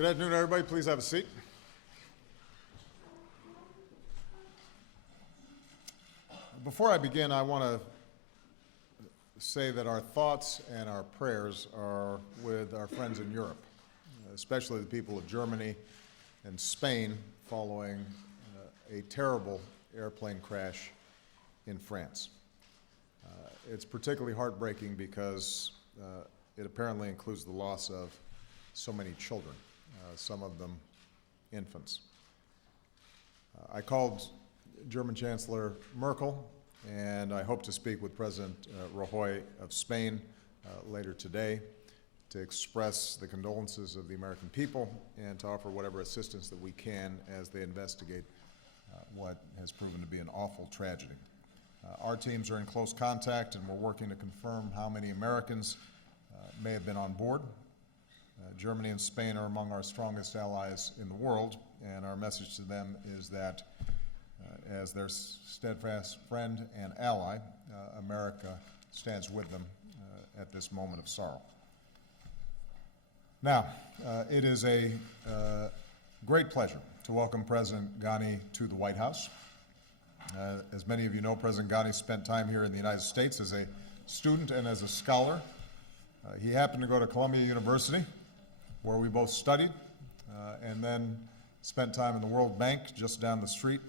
Good afternoon, everybody. Please have a seat. Before I begin, I want to say that our thoughts and our prayers are with our friends in Europe, especially the people of Germany and Spain following a terrible airplane crash in France. It's particularly heartbreaking because it apparently includes the loss of so many children, some of them infants. I called German Chancellor Merkel, and I hope to speak with President Rajoy of Spain later today to express the condolences of the American people and to offer whatever assistance that we can as they investigate what has proven to be an awful tragedy. Our teams are in close contact, and we're working to confirm how many Americans may have been on board. Germany and Spain are among our strongest allies in the world, and our message to them is that as their steadfast friend and ally, America stands with them at this moment of sorrow. Now, it is a great pleasure to welcome President Ghani to the White House. As many of you know, President Ghani spent time here in the United States as a student and as a scholar. He happened to go to Columbia University, where we both studied, and then spent time in the World Bank just down the street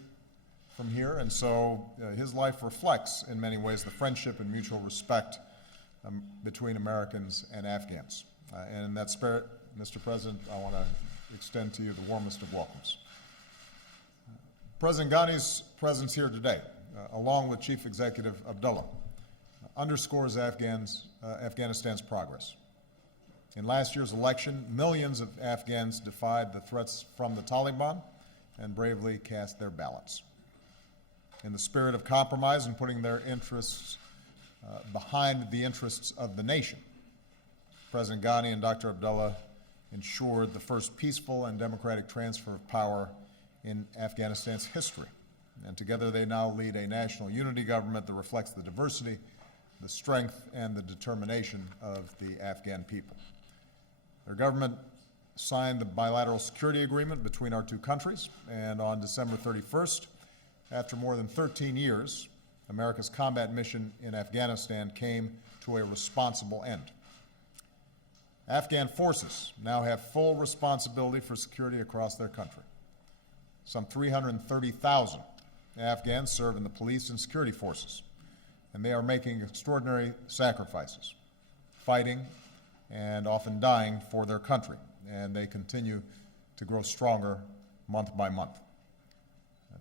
from here. And so his life reflects, in many ways, the friendship and mutual respect between Americans and Afghans. And in that spirit, Mr. President, I want to extend to you the warmest of welcomes. President Ghani's presence here today, along with Chief Executive Abdullah, underscores Afghanistan's progress. In last year's election, millions of Afghans defied the threats from the Taliban and bravely cast their ballots. In the spirit of compromise and putting their interests behind the interests of the nation, President Ghani and Dr. Abdullah ensured the first peaceful and democratic transfer of power in Afghanistan's history. And together they now lead a national unity government that reflects the diversity, the strength, and the determination of the Afghan people. Their government signed the bilateral security agreement between our two countries, and on December 31st, after more than 13 years, America's combat mission in Afghanistan came to a responsible end. Afghan forces now have full responsibility for security across their country. Some 330,000 Afghans serve in the police and security forces, and they are making extraordinary sacrifices, fighting and often dying for their country, and they continue to grow stronger month by month.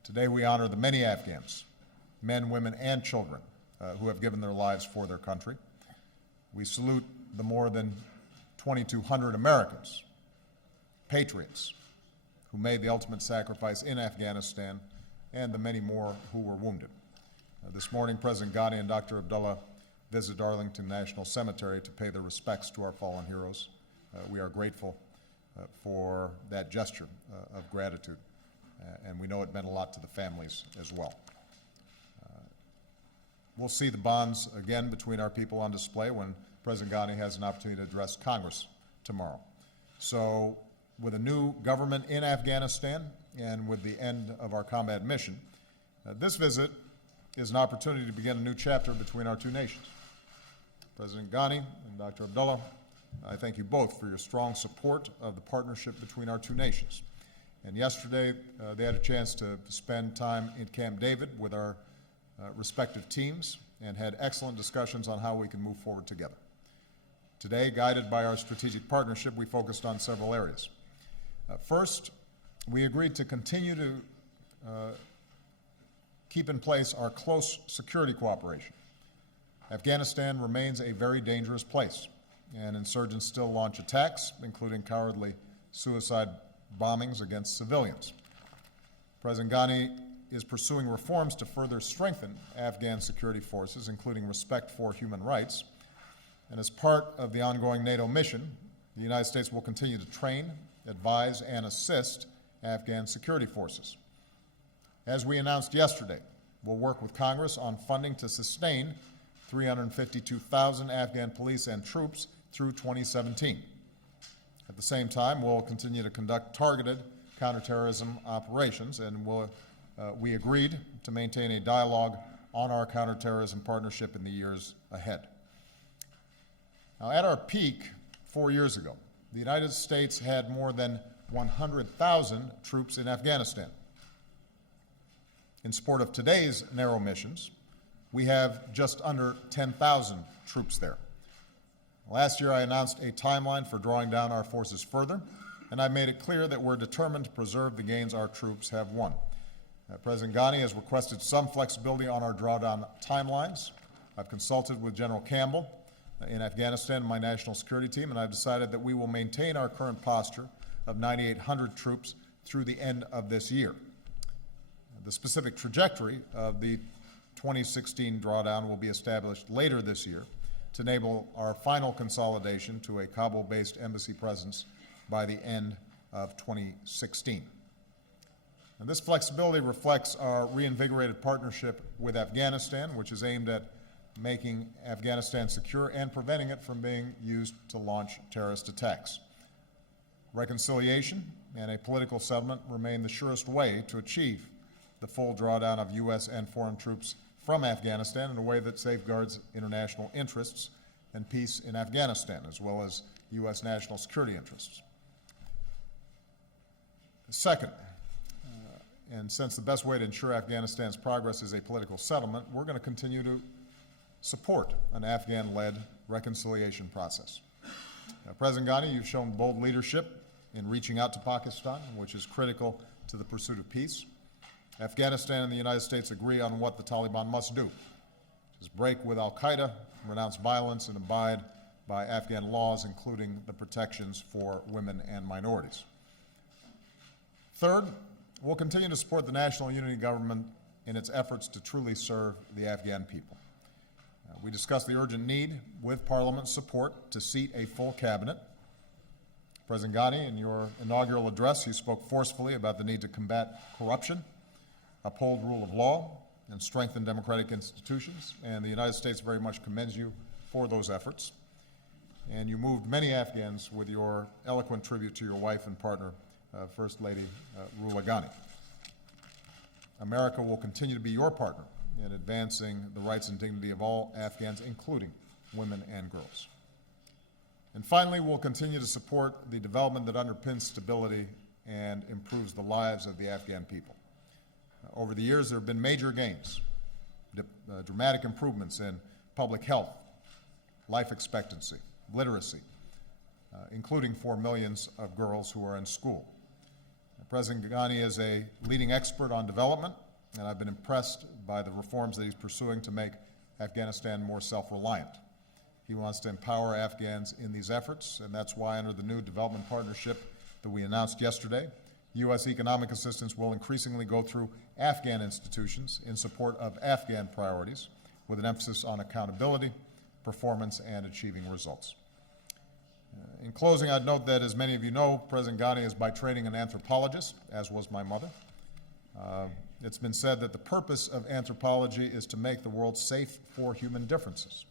Today we honor the many Afghans, men, women, and children who have given their lives for their country. We salute the more than 2,200 Americans, patriots, who made the ultimate sacrifice in Afghanistan, and the many more who were wounded. This morning, President Ghani and Dr. Abdullah visited Arlington National Cemetery to pay their respects to our fallen heroes. We are grateful for that gesture of gratitude, and we know it meant a lot to the families as well. We'll see the bonds again between our people on display when President Ghani has an opportunity to address Congress tomorrow. So, with a new government in Afghanistan and with the end of our combat mission, this visit is an opportunity to begin a new chapter between our two nations. President Ghani and Dr. Abdullah, I thank you both for your strong support of the partnership between our two nations. And yesterday, they had a chance to spend time in Camp David with our respective teams and had excellent discussions on how we can move forward together. Today, guided by our strategic partnership, we focused on several areas. First, we agreed to continue to keep in place our close security cooperation. Afghanistan remains a very dangerous place, and insurgents still launch attacks, including cowardly suicide bombings against civilians. President Ghani is pursuing reforms to further strengthen Afghan security forces, including respect for human rights. And as part of the ongoing NATO mission, the United States will continue to train, advise, and assist Afghan security forces. As we announced yesterday, we'll work with Congress on funding to sustain 352,000 Afghan police and troops through 2017. At the same time, we'll continue to conduct targeted counterterrorism operations, and we agreed to maintain a dialogue on our counterterrorism partnership in the years ahead. Now, at our peak 4 years ago, the United States had more than 100,000 troops in Afghanistan. In support of today's narrow missions, we have just under 10,000 troops there. Last year, I announced a timeline for drawing down our forces further, and I made it clear that we're determined to preserve the gains our troops have won. President Ghani has requested some flexibility on our drawdown timelines. I've consulted with General Campbell in Afghanistan, my national security team, and I've decided that we will maintain our current posture of 9,800 troops through the end of this year. The specific trajectory of the 2016 drawdown will be established later this year to enable our final consolidation to a Kabul-based embassy presence by the end of 2016. And this flexibility reflects our reinvigorated partnership with Afghanistan, which is aimed at making Afghanistan secure and preventing it from being used to launch terrorist attacks. Reconciliation and a political settlement remain the surest way to achieve the full drawdown of U.S. and foreign troops from Afghanistan in a way that safeguards international interests and peace in Afghanistan, as well as U.S. national security interests. Second, and since the best way to ensure Afghanistan's progress is a political settlement, we're going to continue to support an Afghan-led reconciliation process. President Ghani, you've shown bold leadership in reaching out to Pakistan, which is critical to the pursuit of peace. Afghanistan and the United States agree on what the Taliban must do, which is break with al-Qaeda, renounce violence, and abide by Afghan laws, including the protections for women and minorities. Third, we'll continue to support the National Unity Government in its efforts to truly serve the Afghan people. We discussed the urgent need, with Parliament's support, to seat a full cabinet. President Ghani, in your inaugural address, you spoke forcefully about the need to combat corruption, uphold rule of law, and strengthen democratic institutions, and the United States very much commends you for those efforts. And you moved many Afghans with your eloquent tribute to your wife and partner, First Lady Rula Ghani. America will continue to be your partner in advancing the rights and dignity of all Afghans, including women and girls. And finally, we'll continue to support the development that underpins stability and improves the lives of the Afghan people. Over the years, there have been major gains, dramatic improvements in public health, life expectancy, literacy, including for millions of girls who are in school. President Ghani is a leading expert on development, and I've been impressed by the reforms that he's pursuing to make Afghanistan more self-reliant. He wants to empower Afghans in these efforts, and that's why under the new development partnership that we announced yesterday, U.S. economic assistance will increasingly go through Afghan institutions in support of Afghan priorities, with an emphasis on accountability, performance, and achieving results. In closing, I'd note that, as many of you know, President Ghani is by training an anthropologist, as was my mother. It's been said that the purpose of anthropology is to make the world safe for human differences.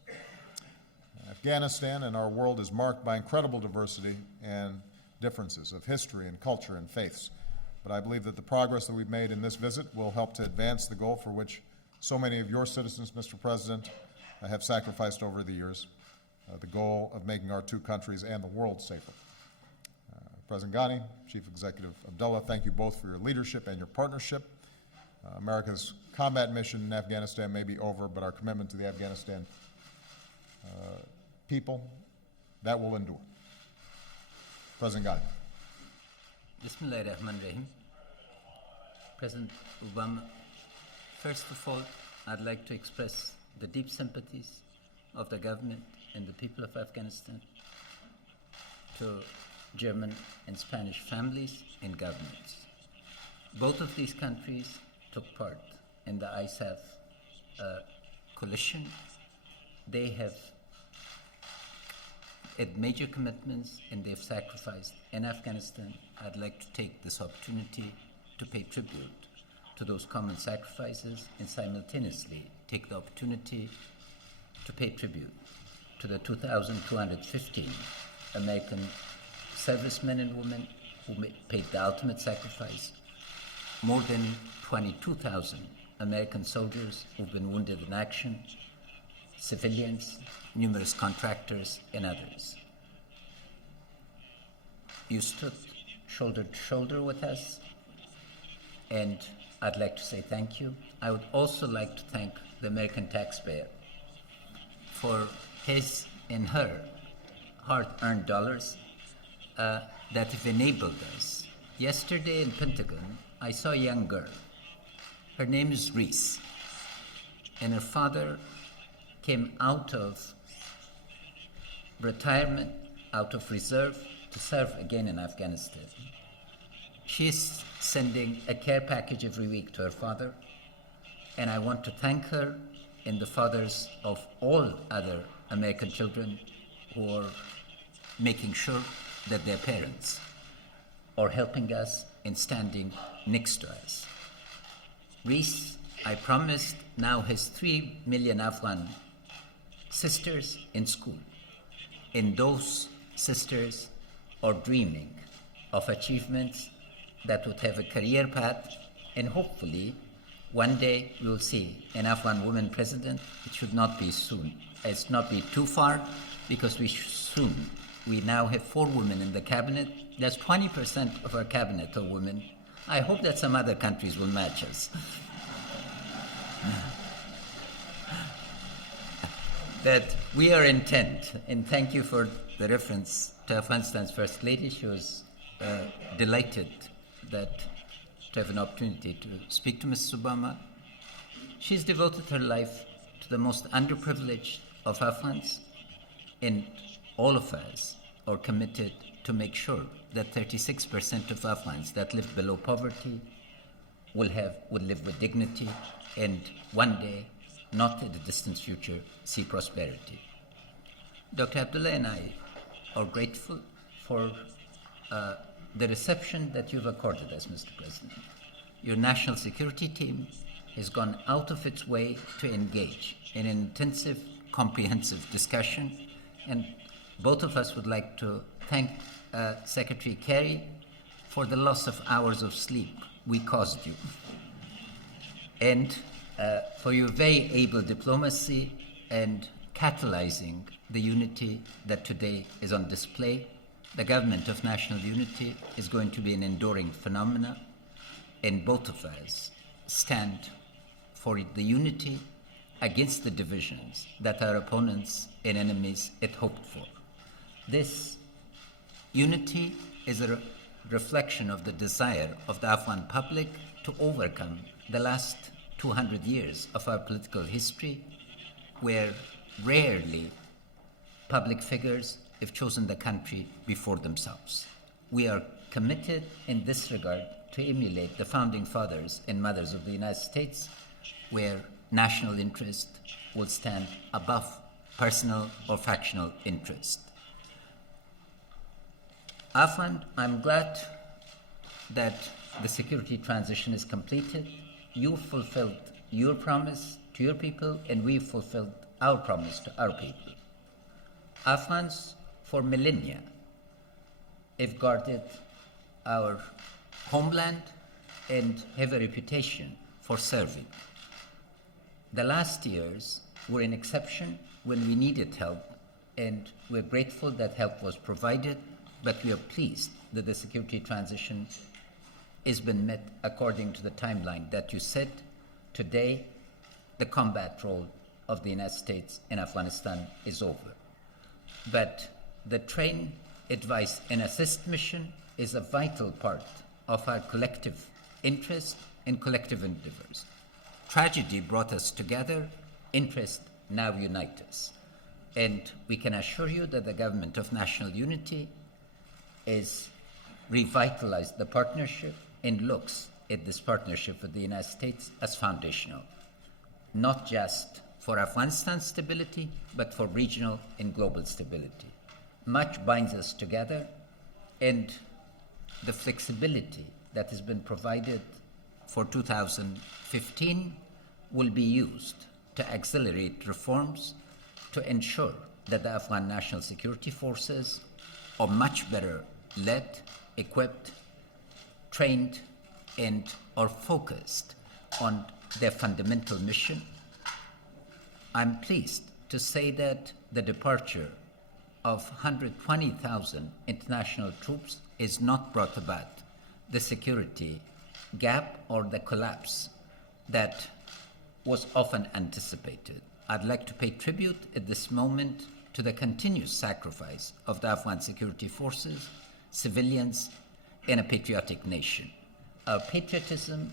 Afghanistan and our world is marked by incredible diversity and differences of history and culture and faiths. But I believe that the progress that we've made in this visit will help to advance the goal for which so many of your citizens, Mr. President, have sacrificed over the years, the goal of making our two countries and the world safer. President Ghani, Chief Executive Abdullah, thank you both for your leadership and your partnership. America's combat mission in Afghanistan may be over, but our commitment to the Afghanistan people, that will endure. President Ghani. Bismillahirrahmanirrahim. President Obama, first of all, I'd like to express the deep sympathies of the government and the people of Afghanistan to German and Spanish families and governments. Both of these countries took part in the ISAF coalition. They have had major commitments and they've sacrificed in Afghanistan. I'd like to take this opportunity to pay tribute to those common sacrifices and simultaneously take the opportunity to pay tribute to the 2,215 American servicemen and women who paid the ultimate sacrifice, more than 22,000 American soldiers who've been wounded in action, civilians, numerous contractors, and others. You stood shoulder to shoulder with us, and I'd like to say thank you. I would also like to thank the American taxpayer for his and her hard-earned dollars that have enabled us. Yesterday in Pentagon, I saw a young girl. Her name is Reese, and her father came out of retirement, out of reserve, to serve again in Afghanistan. She's sending a care package every week to her father, and I want to thank her and the fathers of all other American children who are making sure that their parents are helping us and standing next to us. Reese, I promised, now has 3 million Afghan sisters in school, and those sisters are dreaming of achievements that would have a career path, and hopefully one day we'll see an Afghan woman president. It should not be soon. It's not be too far, because we now have 4 women in the cabinet. That's 20% of our cabinet are women. I hope that some other countries will match us. That we are intent, and thank you for the reference to Afghanistan's First Lady. She was delighted to have an opportunity to speak to Mrs. Obama. She's devoted her life to the most underprivileged of Afghans, and all of us are committed to make sure that 36% of Afghans that live below poverty will live with dignity, and one day, not in the distant future, see prosperity. Dr. Abdullah and I are grateful for the reception that you've accorded us, Mr. President. Your national security team has gone out of its way to engage in an intensive, comprehensive discussion, and both of us would like to thank Secretary Kerry for the loss of hours of sleep we caused you, and for your very able diplomacy and catalyzing the unity that today is on display. The government of national unity is going to be an enduring phenomenon, and both of us stand for the unity against the divisions that our opponents and enemies had hoped for. This unity is a reflection of the desire of the Afghan public to overcome the last 200 years of our political history, where rarely public figures have chosen the country before themselves. We are committed in this regard to emulate the founding fathers and mothers of the United States, where national interest will stand above personal or factional interest. Afghan, I'm glad that the security transition is completed. You fulfilled your promise to your people, and we fulfilled our promise to our people. Afghans, for millennia, have guarded our homeland and have a reputation for serving. The last years were an exception when we needed help, and we're grateful that help was provided, but we are pleased that the security transition has been met according to the timeline that you set. Today, the combat role of the United States in Afghanistan is over. But the train, advise, and assist mission is a vital part of our collective interest and collective endeavors. Tragedy brought us together, interest now unite us. And we can assure you that the government of national unity is revitalized the partnership and looks at this partnership with the United States as foundational, not just for Afghanistan's stability, but for regional and global stability. Much binds us together, and the flexibility that has been provided for 2015 will be used to accelerate reforms to ensure that the Afghan National Security Forces are much better led, equipped, trained, and are focused on their fundamental mission. I'm pleased to say that the departure of 120,000 international troops is not brought about the security gap or the collapse that was often anticipated. I'd like to pay tribute at this moment to the continuous sacrifice of the Afghan security forces, civilians, and a patriotic nation. Our patriotism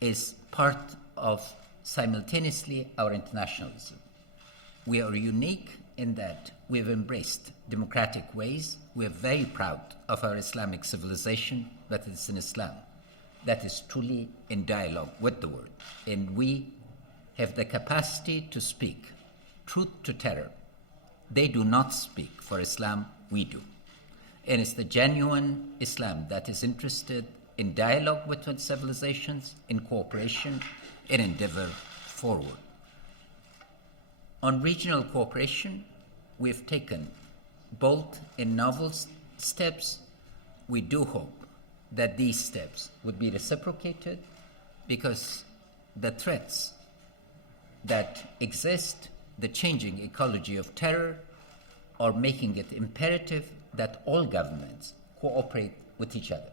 is part of simultaneously our internationalism. We are unique in that we have embraced democratic ways. We are very proud of our Islamic civilization, but it's an Islam that is truly in dialogue with the world. And we have the capacity to speak truth to terror. They do not speak for Islam, we do. And it's the genuine Islam that is interested in dialogue with civilizations, in cooperation, and endeavor forward. On regional cooperation, we've taken bold and novel steps. We do hope that these steps would be reciprocated because the threats that exist, the changing ecology of terror, are making it imperative that all governments cooperate with each other.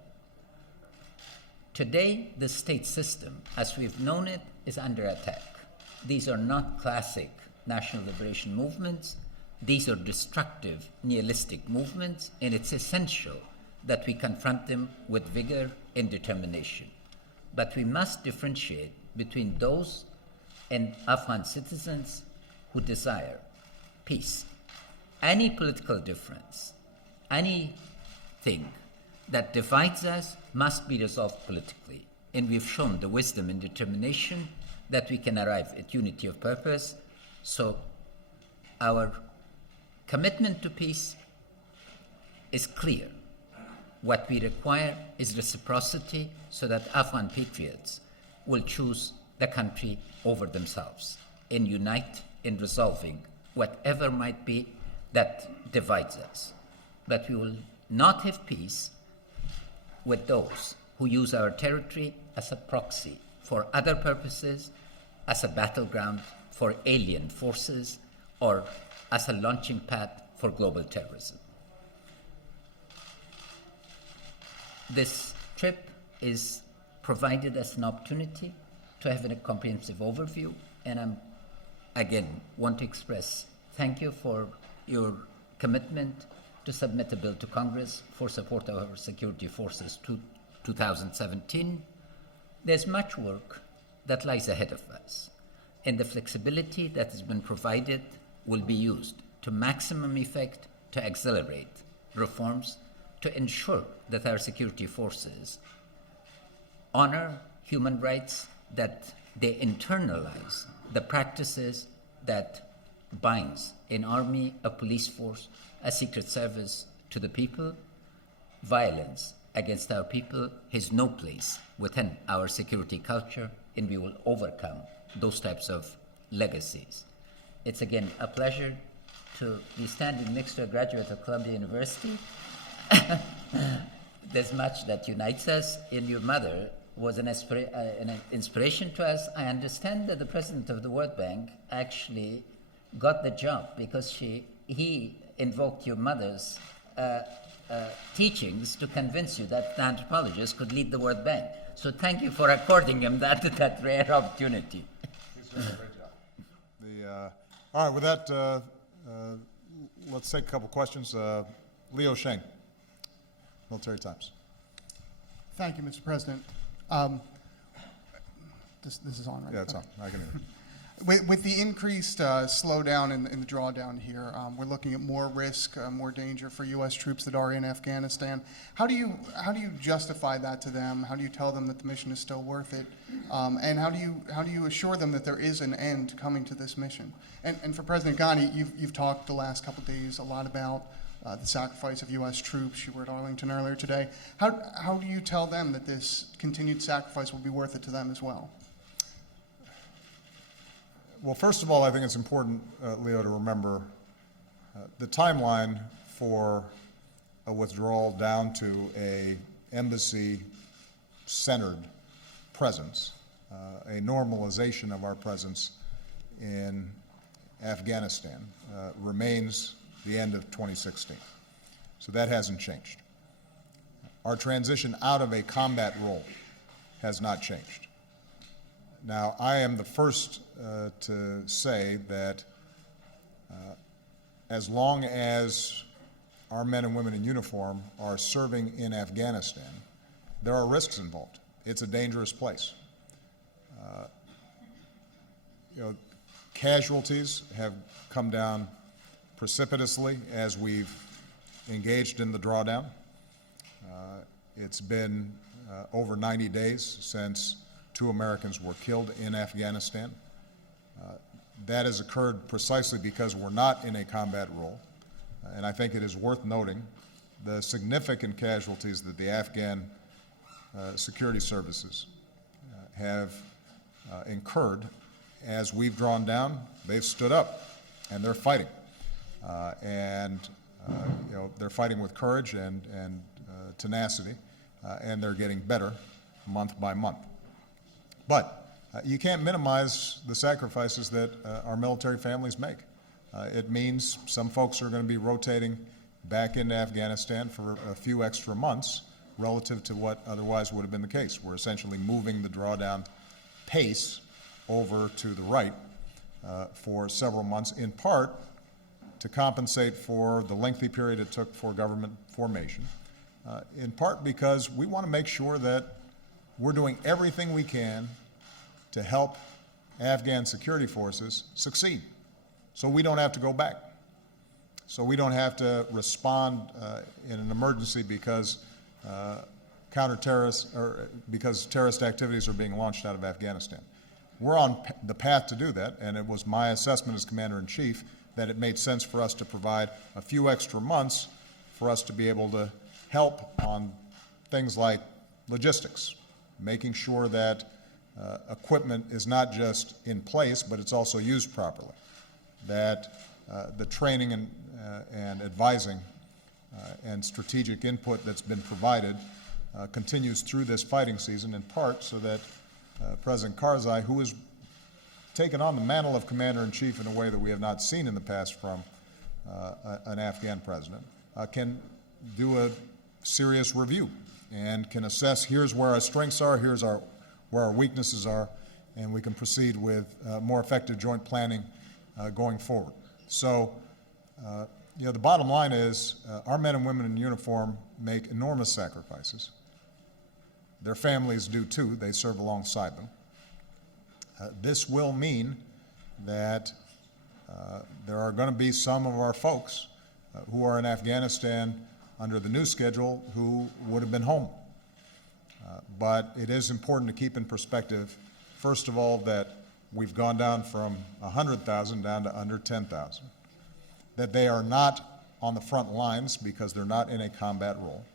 Today, the state system, as we've known it, is under attack. These are not classic national liberation movements. These are destructive, nihilistic movements, and it's essential that we confront them with vigor and determination. But we must differentiate between those and Afghan citizens who desire peace. Any political difference, anything that divides us must be resolved politically. And we've shown the wisdom and determination that we can arrive at unity of purpose. So our commitment to peace is clear. What we require is reciprocity so that Afghan patriots will choose the country over themselves and unite in resolving whatever might be that divides us. But we will not have peace with those who use our territory as a proxy for other purposes, as a battleground for alien forces, or as a launching pad for global terrorism. This trip is provided as an opportunity to have a comprehensive overview, and I'm, again, want to express thank you for your commitment to submit a bill to Congress for support of our security forces to 2017. There's much work that lies ahead of us, and the flexibility that has been provided will be used to maximum effect to accelerate reforms to ensure that our security forces honor human rights, that they internalize the practices that binds an army, a police force, a secret service to the people. Violence against our people has no place within our security culture, and we will overcome those types of legacies. It's again a pleasure to be standing next to a graduate of Columbia University. There's much that unites us, and your mother was an inspiration to us. I understand that the president of the World Bank actually got the job because he invoked your mother's teachings to convince you that the anthropologist could lead the World Bank. So thank you for according him that rare opportunity. He's doing a great job. All right, with that, let's take a couple questions. Leo Sheng, Military Times. Thank you, Mr. President. This is on, right? Yeah, it's on. I can hear it. With the increased slowdown in the drawdown here, we're looking at more risk, more danger for U.S. troops that are in Afghanistan. How do you justify that to them? How do you tell them that the mission is still worth it? And how do you assure them that there is an end coming to this mission? And for President Ghani, you've talked the last couple of days a lot about the sacrifice of U.S. troops. You were at Arlington earlier today. How do you tell them that this continued sacrifice will be worth it to them as well? Well, first of all, I think it's important, Leo, to remember the timeline for a withdrawal down to a embassy-centered presence, a normalization of our presence in Afghanistan remains the end of 2016. So that hasn't changed. Our transition out of a combat role has not changed. Now, I am the first to say that as long as our men and women in uniform are serving in Afghanistan, there are risks involved. It's a dangerous place. Casualties have come down precipitously as we've engaged in the drawdown. It's been over 90 days since 2 Americans were killed in Afghanistan. That has occurred precisely because we're not in a combat role. And I think it is worth noting the significant casualties that the Afghan security services have incurred. As we've drawn down, they've stood up and they're fighting. They're fighting with courage and tenacity, and they're getting better month by month. But you can't minimize the sacrifices that our military families make. It means some folks are going to be rotating back into Afghanistan for a few extra months relative to what otherwise would have been the case. We're essentially moving the drawdown pace over to the right for several months, in part to compensate for the lengthy period it took for government formation, in part because we want to make sure that we're doing everything we can to help Afghan security forces succeed, so we don't have to go back, so we don't have to respond in an emergency because because terrorist activities are being launched out of Afghanistan. We're on the path to do that, and it was my assessment as Commander-in-Chief that it made sense for us to provide a few extra months for us to be able to help on things like logistics, making sure that equipment is not just in place, but it's also used properly, that the training and advising and strategic input that's been provided continues through this fighting season, in part so that President Karzai, who has taken on the mantle of Commander-in-Chief in a way that we have not seen in the past from an Afghan president, can do a serious review and can assess, here's where our strengths are, where our weaknesses are, and we can proceed with more effective joint planning going forward. So, the bottom line is our men and women in uniform make enormous sacrifices. Their families do too. They serve alongside them. This will mean that there are going to be some of our folks who are in Afghanistan under the new schedule who would have been home. But it is important to keep in perspective, first of all, that we've gone down from 100,000 down to under 10,000, that they are not on the front lines because they're not in a combat role.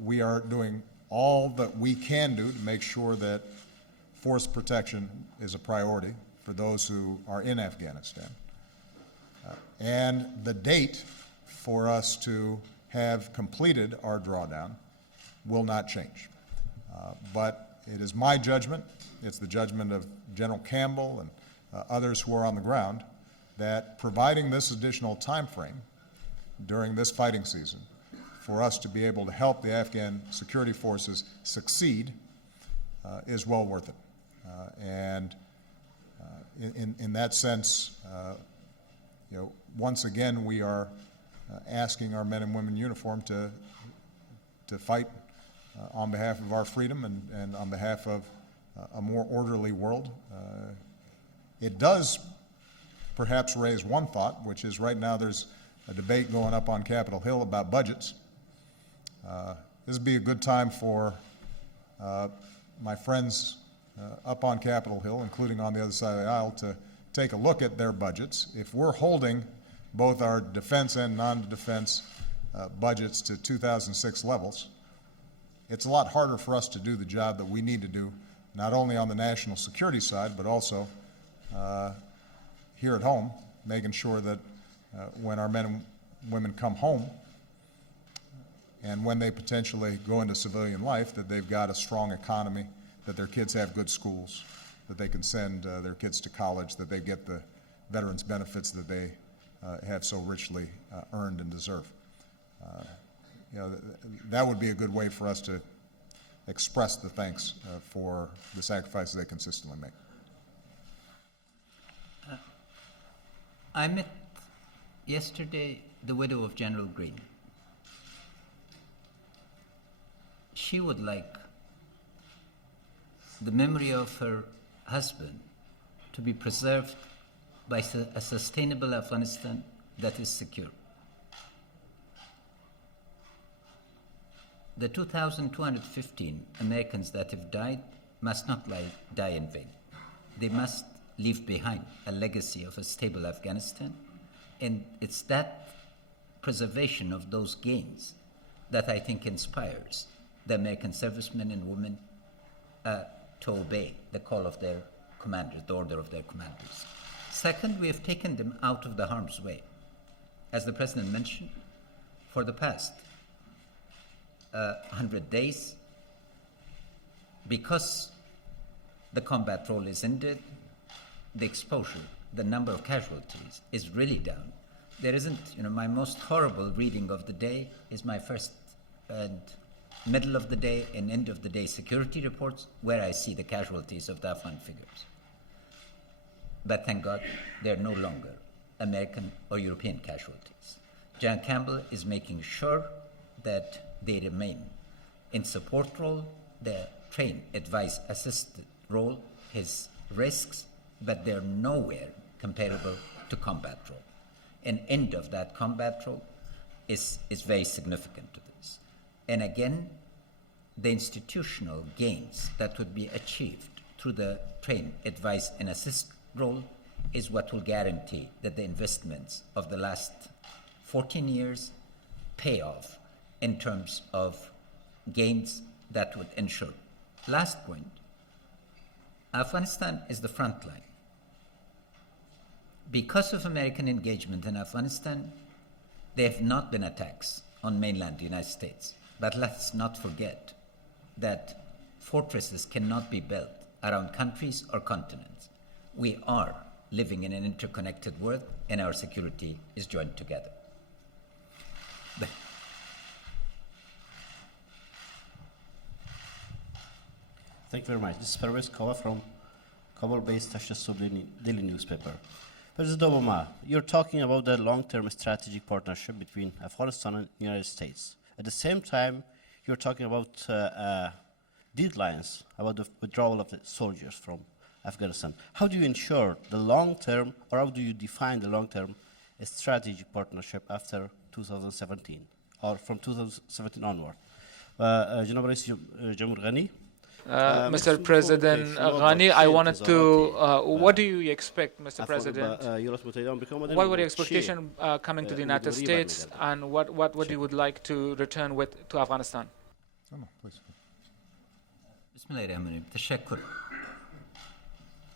We are doing all that we can do to make sure that force protection is a priority for those who are in Afghanistan. And the date for us to have completed our drawdown will not change. But it is my judgment, it's the judgment of General Campbell and others who are on the ground, that providing this additional time frame during this fighting season for us to be able to help the Afghan security forces succeed is well worth it. In that sense, once again, we are asking our men and women in uniform to fight on behalf of our freedom and on behalf of a more orderly world. It does perhaps raise one thought, which is right now there's a debate going up on Capitol Hill about budgets. This would be a good time for my friends up on Capitol Hill, including on the other side of the aisle, to take a look at their budgets. If we're holding both our defense and non-defense budgets to 2006 levels, it's a lot harder for us to do the job that we need to do, not only on the national security side, but also here at home, making sure that when our men and women come home, and when they potentially go into civilian life, that they've got a strong economy, that their kids have good schools, that they can send their kids to college, that they get the veterans benefits that they have so richly earned and deserve. You know, that would be a good way for us to express the thanks for the sacrifices they consistently make. I met yesterday the widow of General Green. She would like the memory of her husband to be preserved by a sustainable Afghanistan that is secure. The 2,215 Americans that have died must not die in vain. They must leave behind a legacy of a stable Afghanistan, and it's that preservation of those gains that I think inspires the American servicemen and women to obey the call of their commanders, the order of their commanders. Second, we have taken them out of the harm's way. As the President mentioned, for the past 100 days, because the combat role is ended, the exposure, the number of casualties is really down. There isn't, my most horrible reading of the day is my first and middle of the day and end of the day security reports, where I see the casualties of the Afghan figures. But thank God, they're no longer American or European casualties. General Campbell is making sure that they remain in support role, the train, advise, assist role, his risks, but they're nowhere comparable to combat role. An end of that combat role is very significant to this. And again, the institutional gains that would be achieved through the train, advise, and assist role is what will guarantee that the investments of the last 14 years pay off in terms of gains that would ensure. Last point, Afghanistan is the front line. Because of American engagement in Afghanistan, there have not been attacks on mainland United States. But let's not forget that fortresses cannot be built around countries or continents. We are living in an interconnected world, and our security is joined together. Thank you very much. This is Pervez Kawa from Kabul-based Ashraf daily newspaper. President Obama, you're talking about the long-term strategic partnership between Afghanistan and the United States. At the same time, you're talking about deadlines, about the withdrawal of the soldiers from Afghanistan. How do you ensure the long-term, or how do you define the long-term strategic partnership after 2017, or from 2017 onward? جناب رئيس جمهور غني. Mr. President Ghani, I wanted to, what do you expect, Mr. President? What were the expectations coming to the United States, and what you would like to return with to Afghanistan? Please. Bismillahirrahmanirrahim. Teşekkür.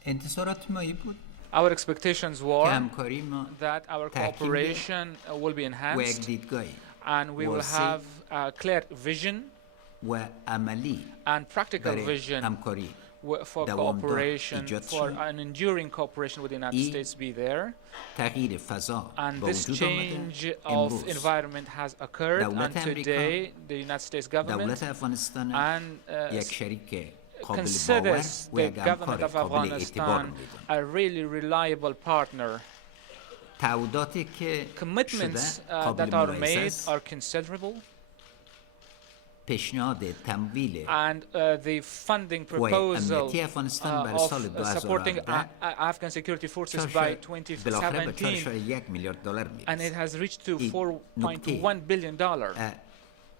انتصارات ما بود Our expectations were همکاری ما that our cooperation will be و enhanced, دیدگاهی and we will have a clear vision و عملی and practical برای vision همکاری for دوامدار cooperation, ایجاد for شد. an enduring cooperation with the United این States be there. تغییر فضا And با this وجود change آمده of امروز environment has occurred, دولت and امریکا today the United States government دولت افغانستان and یک شریک قابل باور considers و the یک government همکار of قابل اعتبار Afghanistan می‌داند. a really reliable partner. تعهداتی که Commitments شده قابل that are مقایسه made است. are considerable, پیشنهاد تمویل and the funding proposal امنیتی افغانستان برای سال of supporting 2017 Afghan security forces by بالاخره به 2017, 4.1 میلیارد دلار and it میرسه. has reached to این $4.1 billion.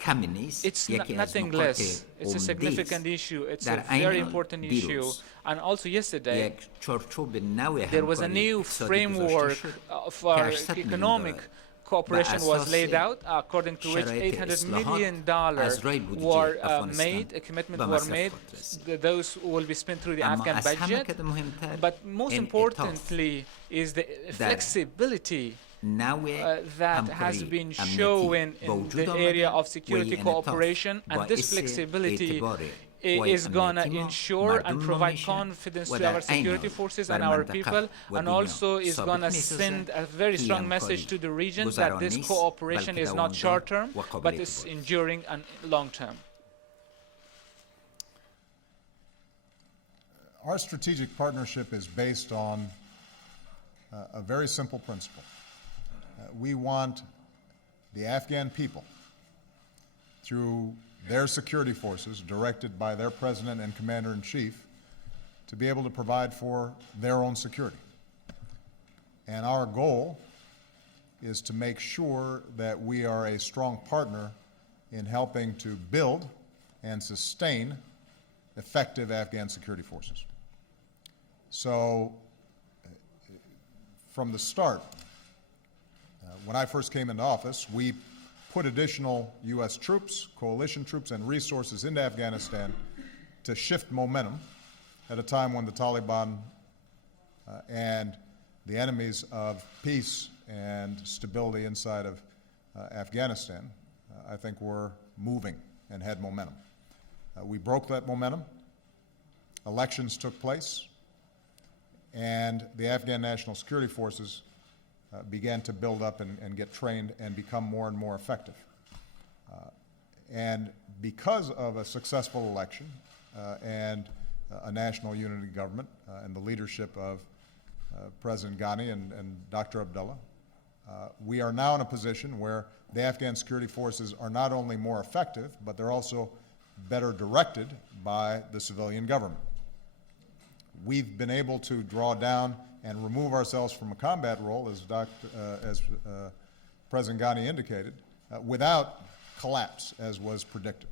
کمی نیست. It's یکی از nothing نکات less. It's a عمده significant است. issue. It's در a عین very حال important issue. دیروز And also yesterday, یک چارچوب نو there was a همکاری new اقتصادی گذاشته framework شد for که 800 میلیون economic دلار. cooperation was اساس laid out, according to which شرایط $800 اصلاحات million از رای بودجه were افغانستان made, a commitment به were مصرف made. خود رسید. Those will be spent through the اما Afghan از همه budget. که مهمتر But most انعطاف importantly is the flexibility that has been shown in the area of security cooperation, and this flexibility is going to ensure and provide confidence to our security forces and our people, and also is going to send a very strong message to the region that this cooperation is not short-term, but it's enduring and long-term. Our strategic partnership is based on a very simple principle. We want the Afghan people, through their security forces, directed by their president and commander-in-chief, to be able to provide for their own security. And our goal is to make sure that we are a strong partner in helping to build and sustain effective Afghan security forces. So, from the start, when I first came into office, we put additional U.S. troops, coalition troops, and resources into Afghanistan to shift momentum at a time when the Taliban and the enemies of peace and stability inside of Afghanistan, I think, were moving and had momentum. We broke that momentum. Elections took place, and the Afghan National Security Forces began to build up and get trained and become more and more effective. And because of a successful election and a national unity government and the leadership of President Ghani and Dr. Abdullah, we are now in a position where the Afghan security forces are not only more effective, but they're also better directed by the civilian government. We've been able to draw down and remove ourselves from a combat role, as President Ghani indicated, without collapse, as was predicted.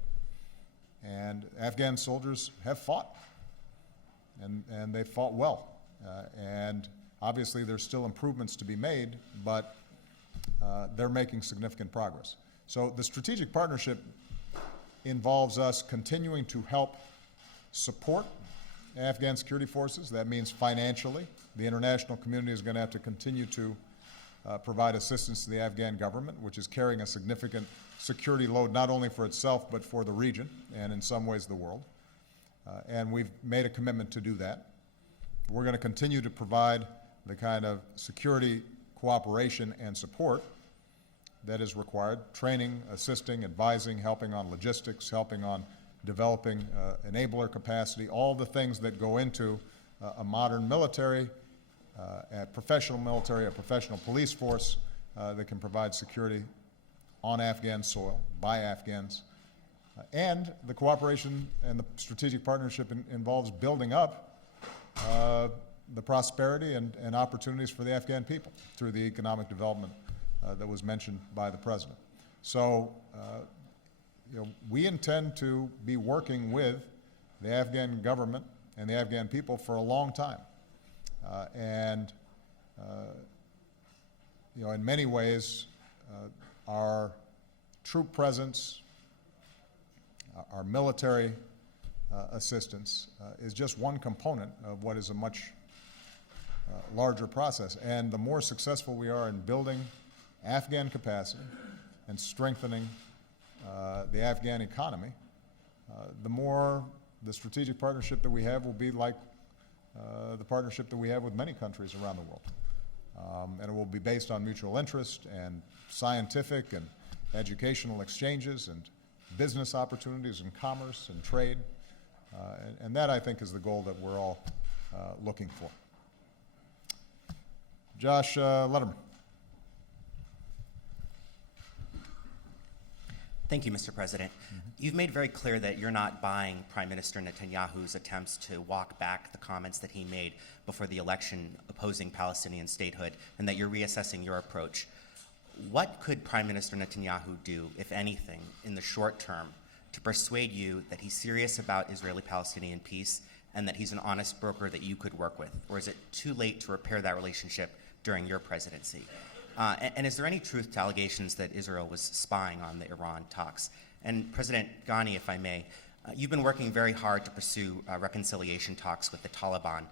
And Afghan soldiers have fought, and they fought well. And obviously there's still improvements to be made, but they're making significant progress. So the strategic partnership involves us continuing to help support Afghan security forces. That means financially. The international community is going to have to continue to provide assistance to the Afghan government, which is carrying a significant security load not only for itself but for the region and in some ways the world. And we've made a commitment to do that. We're going to continue to provide the kind of security cooperation and support that is required, training, assisting, advising, helping on logistics, helping on developing enabler capacity, all the things that go into a modern military, a professional military, a professional police force that can provide security on Afghan soil by Afghans. And the cooperation and the strategic partnership involves building up the prosperity and opportunities for the Afghan people through the economic development that was mentioned by the President. So, we intend to be working with the Afghan government and the Afghan people for a long time. In many ways, our troop presence, our military assistance is just one component of what is a much larger process. And the more successful we are in building Afghan capacity and strengthening the Afghan economy, the more the strategic partnership that we have will be like the partnership that we have with many countries around the world. And it will be based on mutual interest and scientific and educational exchanges and business opportunities and commerce and trade. And that, I think, is the goal that we're all looking for. Josh Letterman. Thank you, Mr. President. You've made very clear that you're not buying Prime Minister Netanyahu's attempts to walk back the comments that he made before the election opposing Palestinian statehood, and that you're reassessing your approach. What could Prime Minister Netanyahu do, if anything, in the short term to persuade you that he's serious about Israeli-Palestinian peace and that he's an honest broker that you could work with? Or is it too late to repair that relationship during your presidency? And is there any truth to allegations that Israel was spying on the Iran talks? And President Ghani, if I may, You've been working very hard to pursue reconciliation talks with the Taliban,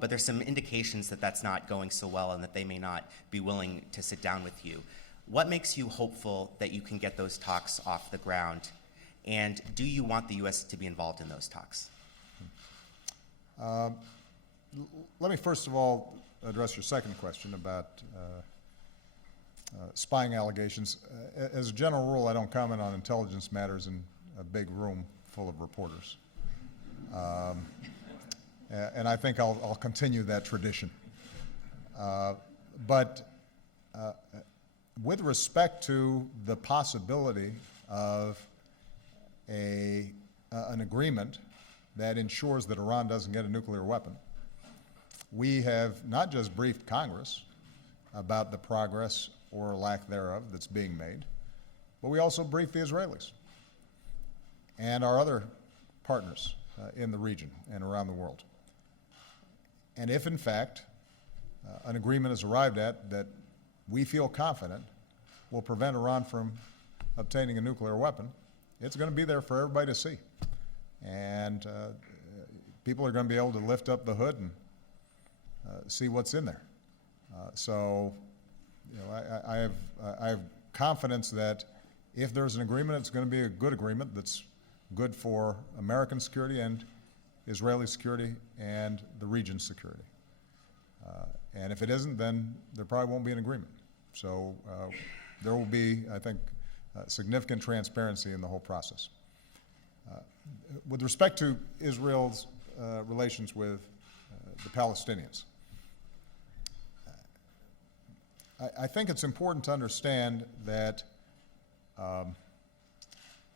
but there's some indications that that's not going so well and that they may not be willing to sit down with you. What makes you hopeful that you can get those talks off the ground? And do you want the U.S. to be involved in those talks? Let me first of all address your second question about spying allegations. As a general rule, I don't comment on intelligence matters in a big room full of reporters. And I think I'll continue that tradition. But with respect to the possibility of an agreement that ensures that Iran doesn't get a nuclear weapon, we have not just briefed Congress about the progress or lack thereof that's being made, but we also briefed the Israelis and our other partners in the region and around the world. And if, in fact, an agreement is arrived at that we feel confident will prevent Iran from obtaining a nuclear weapon, it's going to be there for everybody to see. And people are going to be able to lift up the hood and see what's in there. So, you know, I have confidence that if there's an agreement, it's going to be a good agreement that's good for American security and Israeli security and the region's security. And if it isn't, then there probably won't be an agreement. So there will be, I think, significant transparency in the whole process. With respect to Israel's relations with the Palestinians, I think it's important to understand that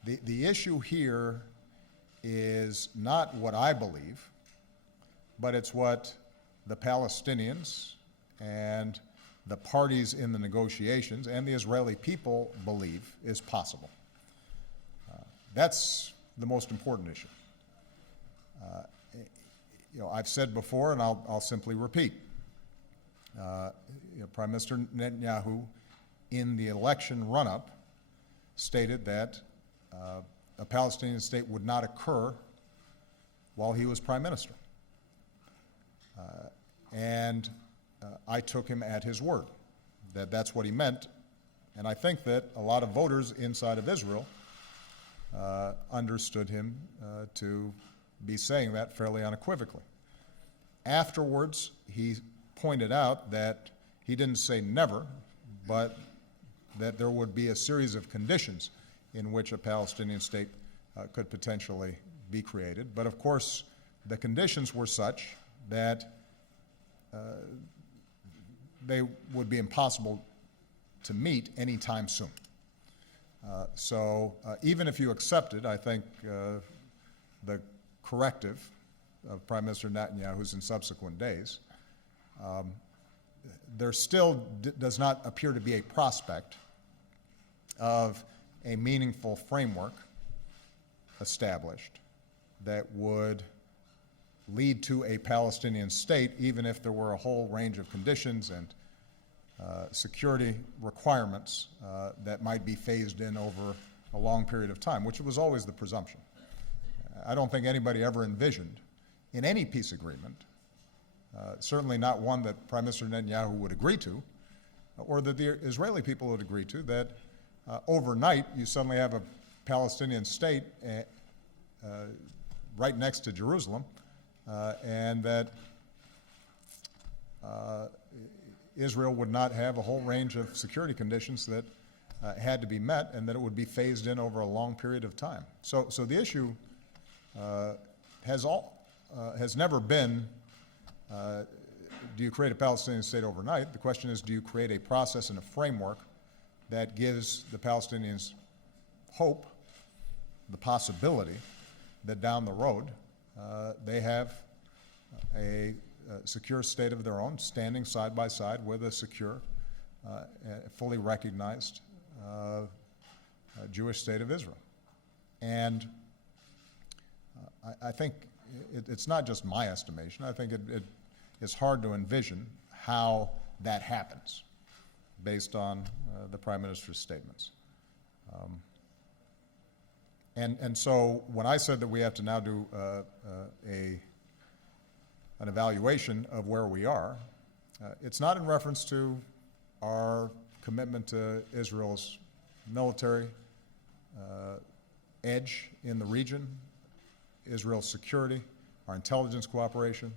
the issue here is not what I believe, but it's what the Palestinians and the parties in the negotiations and the Israeli people believe is possible. That's the most important issue. You know, I've said before, and I'll simply repeat. You know, Prime Minister Netanyahu, in the election run-up, stated that a Palestinian state would not occur while he was Prime Minister. And I took him at his word, that that's what he meant. And I think that a lot of voters inside of Israel understood him to be saying that fairly unequivocally. Afterwards, he pointed out that he didn't say never, but that there would be a series of conditions in which a Palestinian state could potentially be created. But of course, the conditions were such that they would be impossible to meet anytime soon. So even if you accepted, I think, the corrective of Prime Minister Netanyahu's in subsequent days, there still does not appear to be a prospect of a meaningful framework established that would lead to a Palestinian state, even if there were a whole range of conditions and security requirements that might be phased in over a long period of time, which was always the presumption. I don't think anybody ever envisioned in any peace agreement, certainly not one that Prime Minister Netanyahu would agree to, or that the Israeli people would agree to, that overnight you suddenly have a Palestinian state right next to Jerusalem, and that Israel would not have a whole range of security conditions that had to be met, and that it would be phased in over a long period of time. So the issue has never been, do you create a Palestinian state overnight? The question is, do you create a process and a framework that gives the Palestinians hope, the possibility that down the road they have a secure state of their own, standing side by side with a secure, fully recognized Jewish state of Israel. And I think it's not just my estimation. I think it is hard to envision how that happens based on the Prime Minister's statements. And so when I said that we have to now do an evaluation of where we are, it's not in reference to our commitment to Israel's military edge in the region, Israel's security, our intelligence cooperation,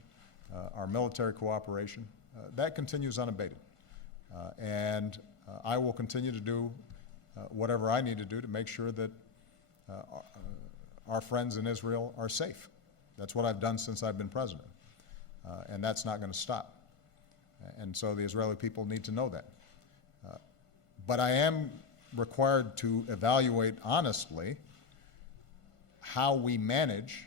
our military cooperation. That continues unabated. And I will continue to do whatever I need to do to make sure that our friends in Israel are safe. That's what I've done since I've been president. And that's not going to stop. And so the Israeli people need to know that. But I am required to evaluate honestly how we manage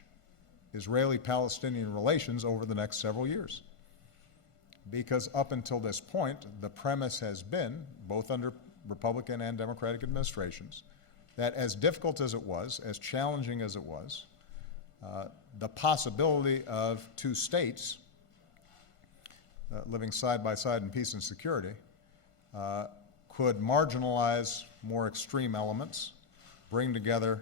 Israeli-Palestinian relations over the next several years. Because up until this point, the premise has been, both under Republican and Democratic administrations, that as difficult as it was, as challenging as it was, the possibility of two states living side by side in peace and security could marginalize more extreme elements, bring together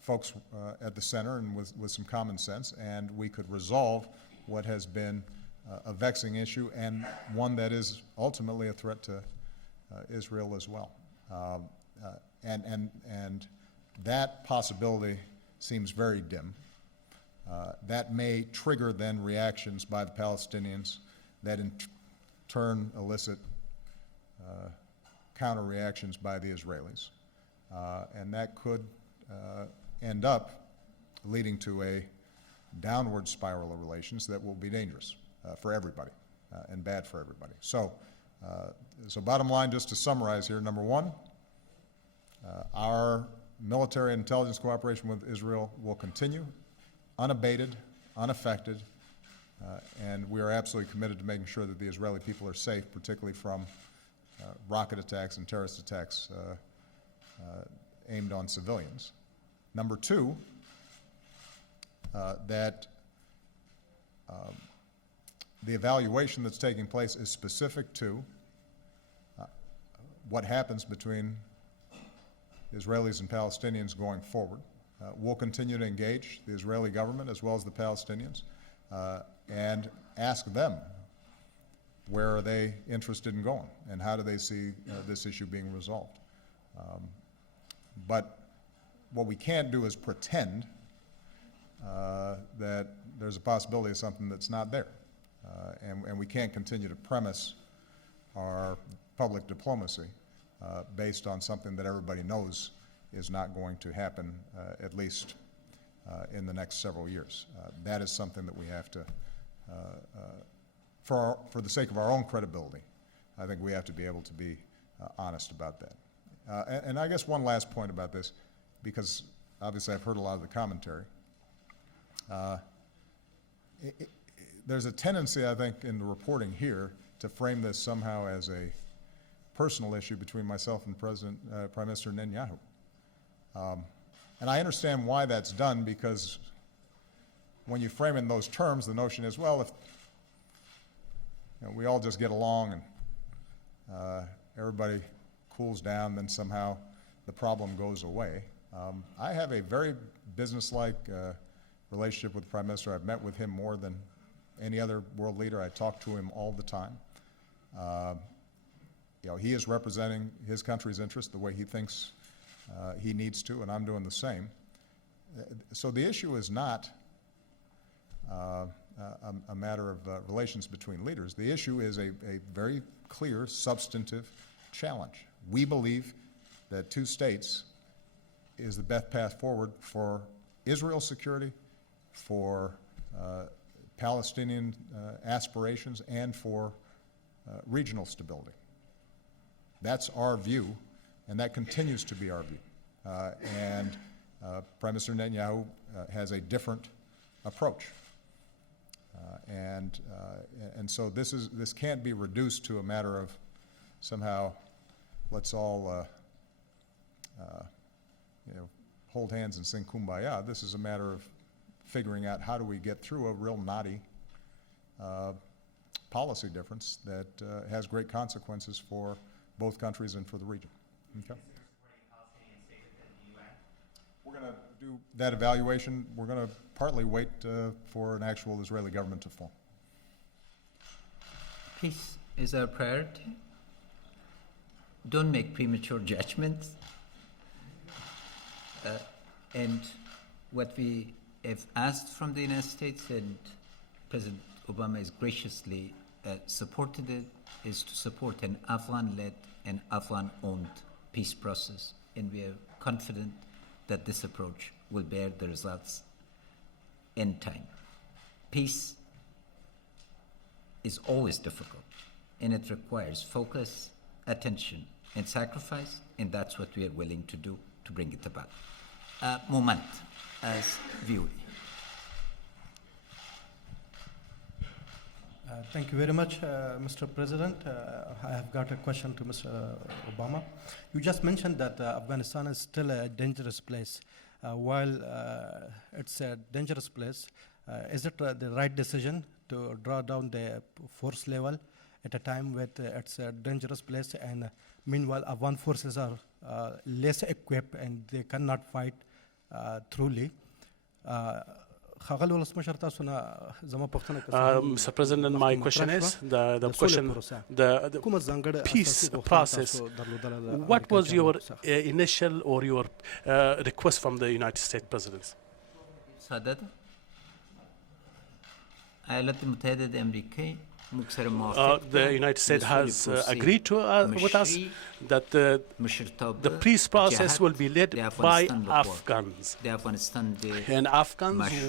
folks at the center and with some common sense, and we could resolve what has been a vexing issue and one that is ultimately a threat to Israel as well. And that possibility seems very dim. That may trigger then reactions by the Palestinians that in turn elicit counter reactions by the Israelis. And that could end up leading to a downward spiral of relations that will be dangerous for everybody and bad for everybody. So bottom line, just to summarize here, number one, our military and intelligence cooperation with Israel will continue, unabated, unaffected, and we are absolutely committed to making sure that the Israeli people are safe, particularly from rocket attacks and terrorist attacks aimed on civilians. Number two, that the evaluation that's taking place is specific to what happens between Israelis and Palestinians going forward. We'll continue to engage the Israeli government as well as the Palestinians and ask them where are they interested in going and how do they see this issue being resolved. But what we can't do is pretend that there's a possibility of something that's not there. And we can't continue to premise our public diplomacy based on something that everybody knows is not going to happen, at least in the next several years. That is something that we have to, for the sake of our own credibility, I think we have to be able to be honest about that. And I guess one last point about this, because obviously I've heard a lot of the commentary. There's a tendency, I think, in the reporting here to frame this somehow as a personal issue between myself and Prime Minister Netanyahu. And I understand why that's done, because when you frame it in those terms, the notion is, well, if we all just get along and everybody cools down, then somehow the problem goes away. I have a very businesslike relationship with the Prime Minister. I've met with him more than any other world leader. I talk to him all the time. He is representing his country's interest the way he thinks he needs to, and I'm doing the same. So the issue is not a matter of relations between leaders. The issue is a very clear, substantive challenge. We believe that two states is the best path forward for Israel's security, for Palestinian aspirations, and for regional stability. That's our view, and that continues to be our view. And Prime Minister Netanyahu has a different approach. And so this can't be reduced to a matter of somehow let's all hold hands and sing Kumbaya. This is a matter of figuring out how do we get through a real knotty policy difference that has great consequences for both countries and for the region. Okay? Supporting Palestinian statehood in the UN? going to do that evaluation, we're going to partly wait for an actual Israeli government to form. Peace is our priority. Don't make premature judgments. And what we have asked from the United States, and President Obama has graciously supported it, is to support an Afghan-led and Afghan-owned peace process. And we are confident that this approach will bear the results in time. Peace is always difficult, and it requires focus, attention, and sacrifice, and that's what we are willing to do to bring it about. Moment as view. Thank you very much, Mr. President. I have got a question to Mr. Obama. You just mentioned that Afghanistan is still a dangerous place. While it's a dangerous place, is it the right decision to draw down the force level at a time when it's a dangerous place, and meanwhile Afghan forces are less equipped and they cannot fight truly? Mr. President, my question is the peace process. What was your initial or your request from the United States President? سعادت ایالات متحده امریکایی The United States has agreed to with us that the peace process will be led by Afghans, and Afghans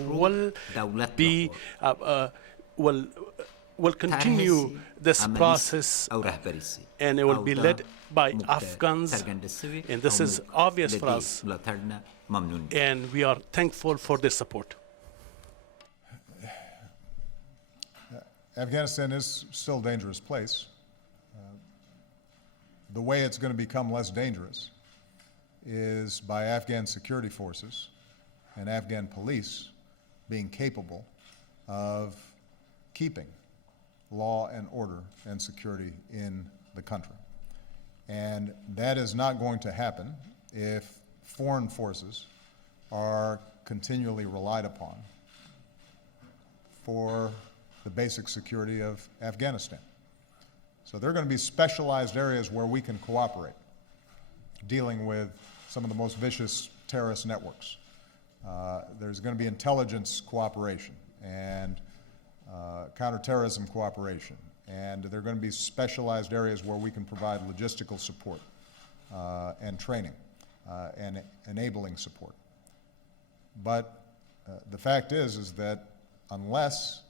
will continue this process, and it will be led by Afghans, and this is obvious for us, and we are thankful for this support. Afghanistan is still a dangerous place. The way it's going to become less dangerous is by Afghan security forces and Afghan police being capable of keeping law and order and security in the country. And that is not going to happen if foreign forces are continually relied upon for the basic security of Afghanistan. So there are going to be specialized areas where we can cooperate, dealing with some of the most vicious terrorist networks. There's going to be intelligence cooperation and counterterrorism cooperation, and there are going to be specialized areas where we can provide logistical support and training and enabling support. But the fact is that unless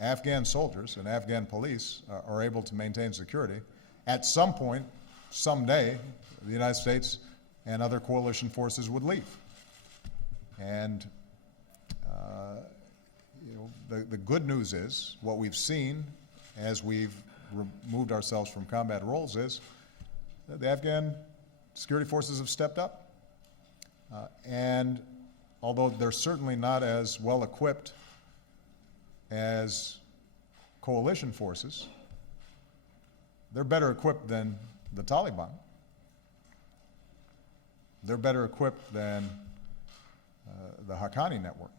Afghan soldiers and Afghan police are able to maintain security, at some point, someday, the United States and other coalition forces would leave. And the good news is, what we've seen as we've removed ourselves from combat roles is that the Afghan security forces have stepped up. And although they're certainly not as well equipped as coalition forces, they're better equipped than the Taliban. They're better equipped than the Haqqani network.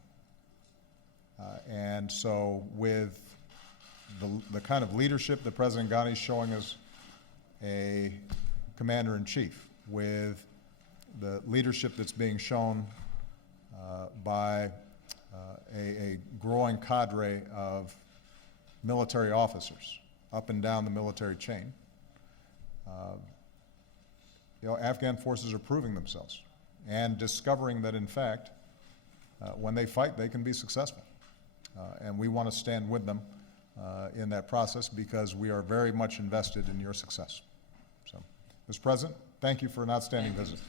And so with the kind of leadership that President Ghani is showing as a commander-in-chief, with the leadership that's being shown by a growing cadre of military officers up and down the military chain, Afghan forces are proving themselves and discovering that, in fact, when they fight, they can be successful. And we want to stand with them in that process because we are very much invested in your success. So, Mr. President, thank you for an outstanding visit.